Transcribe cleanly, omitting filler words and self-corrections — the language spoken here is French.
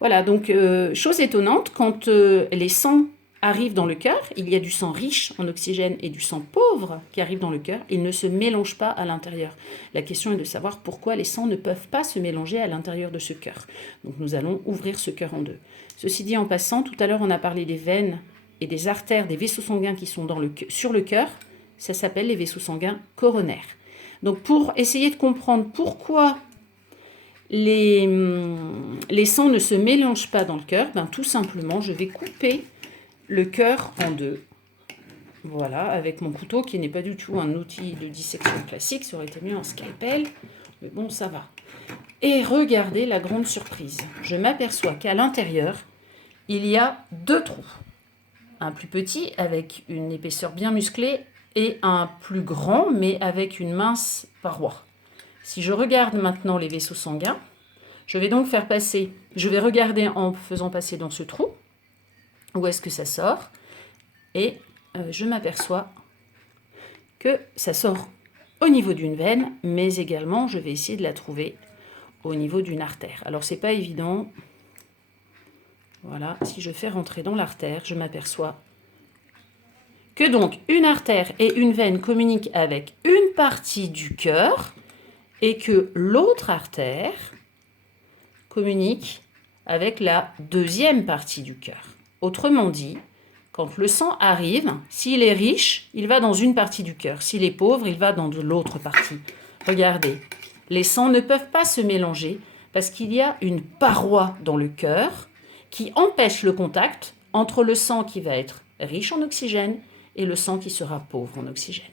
Voilà, donc chose étonnante, quand les sangs arrivent dans le cœur, il y a du sang riche en oxygène et du sang pauvre qui arrive dans le cœur, ils ne se mélangent pas à l'intérieur. La question est de savoir pourquoi les sangs ne peuvent pas se mélanger à l'intérieur de ce cœur. Donc nous allons ouvrir ce cœur en deux. Ceci dit en passant, tout à l'heure on a parlé des veines et des artères, des vaisseaux sanguins qui sont sur le cœur, ça s'appelle les vaisseaux sanguins coronaires. Donc pour essayer de comprendre pourquoi les sangs ne se mélangent pas dans le cœur, ben tout simplement, je vais couper le cœur en deux. Voilà, avec mon couteau qui n'est pas du tout un outil de dissection classique, ça aurait été mieux un scalpel, mais bon, ça va. Et regardez la grande surprise. Je m'aperçois qu'à l'intérieur, il y a deux trous. Un plus petit avec une épaisseur bien musclée et un plus grand mais avec une mince paroi. Si je regarde maintenant les vaisseaux sanguins, je vais donc je vais regarder en faisant passer dans ce trou, où est-ce que ça sort, et je m'aperçois que ça sort au niveau d'une veine, mais également je vais essayer de la trouver au niveau d'une artère. Alors c'est pas évident. Voilà, si je fais rentrer dans l'artère, je m'aperçois que donc une artère et une veine communiquent avec une partie du cœur et que l'autre artère communique avec la deuxième partie du cœur. Autrement dit, quand le sang arrive, s'il est riche, il va dans une partie du cœur. S'il est pauvre, il va dans de l'autre partie. Regardez, les sangs ne peuvent pas se mélanger parce qu'il y a une paroi dans le cœur qui empêche le contact entre le sang qui va être riche en oxygène et le sang qui sera pauvre en oxygène.